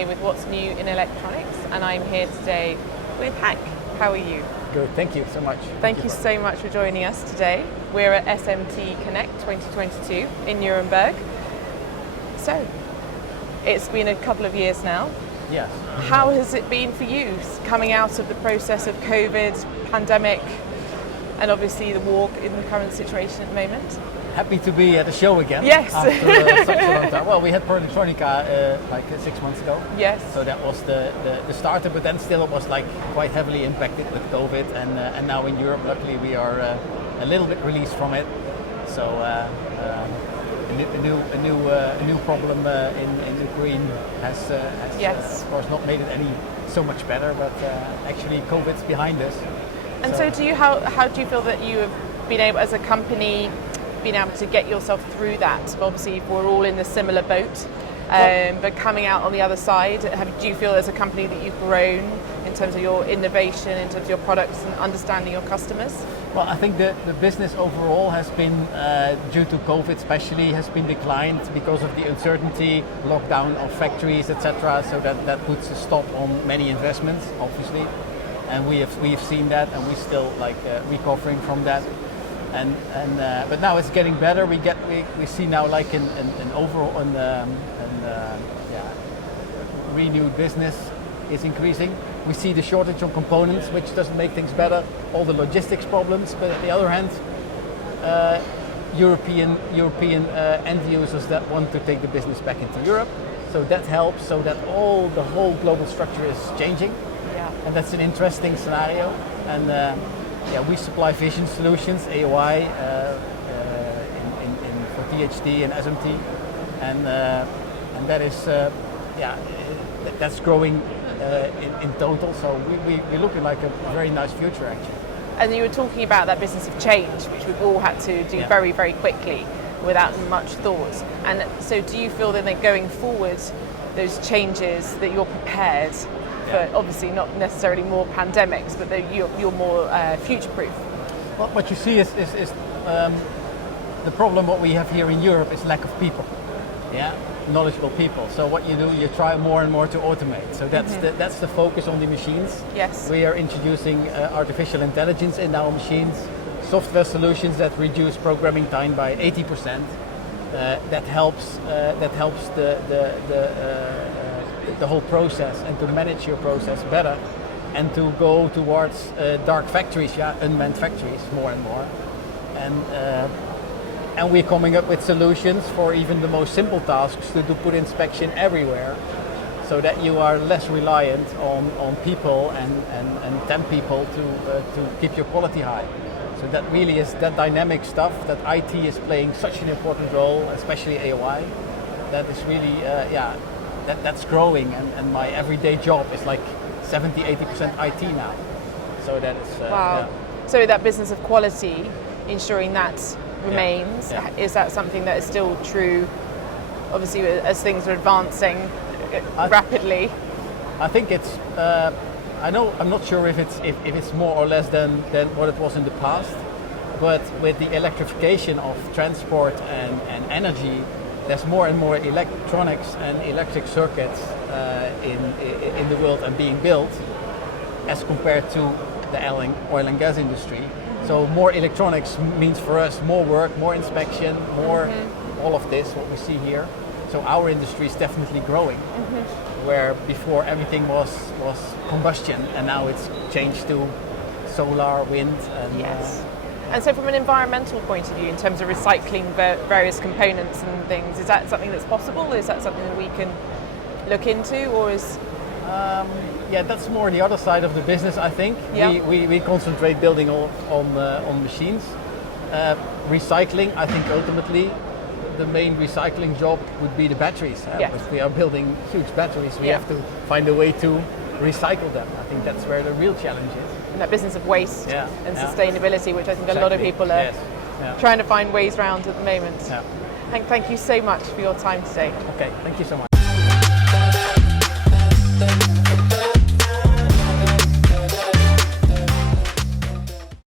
here with What's New in Electronics, and I'm here today with Henk. How are you? Good, thank you so much. Thank you so much for joining us today. We're at SMTconnect 2022 in Nuremberg. So, it's been a couple of years now. Yes. How has it been for you coming out of the process of COVID, pandemic, and obviously the war in the current situation at the moment? Happy to be at the show again. Yes. After such a long time. Well, we had Electronica like 6 months ago. Yes. So that was the starter, but then still it was like quite heavily impacted with COVID, and now in Europe, luckily we are a little bit released from it. So a new problem in Ukraine has yes. Of course not made it so much better, but actually COVID's behind us. And so how do you feel that you have been able, as a company, been able to get yourself through that? Obviously, we're all in a similar boat, but coming out on the other side, do you feel as a company that you've grown in terms of your innovation, in terms of your products and understanding your customers? Well, I think the business overall has been, due to COVID especially, has been declined because of the uncertainty, lockdown of factories, etc. So that puts a stop on many investments, obviously. And we've seen that, and we're still recovering from that. But now it's getting better. We see now like an overall renewed business is increasing. We see the shortage of components, which doesn't make things better. All the logistics problems, but at the other hand, European end users that want to take the business back into Europe. So that helps. So that the whole global structure is changing. Yeah. And that's an interesting scenario. And we supply vision solutions, AOI, for THD and SMT, and that is that's growing in total. So we're looking like a very nice future actually. And you were talking about that business of change, which we've all had to do very, very quickly, without much thought. And so, do you feel that going forward, those changes that you're prepared? But obviously not necessarily more pandemics, but you're more future-proof. Well, what you see is the problem. What we have here in Europe is lack of people, knowledgeable people. So what you do, you try more and more to automate. So that's the focus on the machines. Yes. We are introducing artificial intelligence in our machines, software solutions that reduce programming time by 80%. That helps the whole process, and to manage your process better, and to go towards dark factories, unmanned factories more and more, and we're coming up with solutions for even the most simple tasks to put inspection everywhere, so that you are less reliant on people and temp people to keep your quality high. So that really is that dynamic stuff that IT is playing such an important role, especially AOI. That is really that's growing, and my everyday job is like 70-80% IT now. So that is wow. Yeah. So that business of quality, ensuring that remains, is that something that is still true? Obviously, as things are advancing rapidly. I think it's. I'm not sure if it's more or less than what it was in the past, but with the electrification of transport and energy, there's more and more electronics and electric circuits in the world and being built, as compared to the oil and gas industry. So more electronics means for us more work, more inspection, more all of this, what we see here. So our industry is definitely growing, where before everything was combustion, and now it's changed to solar, wind. And, yes. And so from an environmental point of view, in terms of recycling various components and things, is that something that's possible? Is that something that we can look into, or is... that's more the other side of the business, I think. Yeah. We concentrate building on machines. Recycling, I think ultimately, the main recycling job would be the batteries. If we are building huge batteries, we have to find a way to recycle them. I think that's where the real challenge is. And that business of waste and sustainability, which I think a lot of people are trying to find ways around at the moment. Yeah. Henk, thank you so much for your time today. Okay, thank you so much.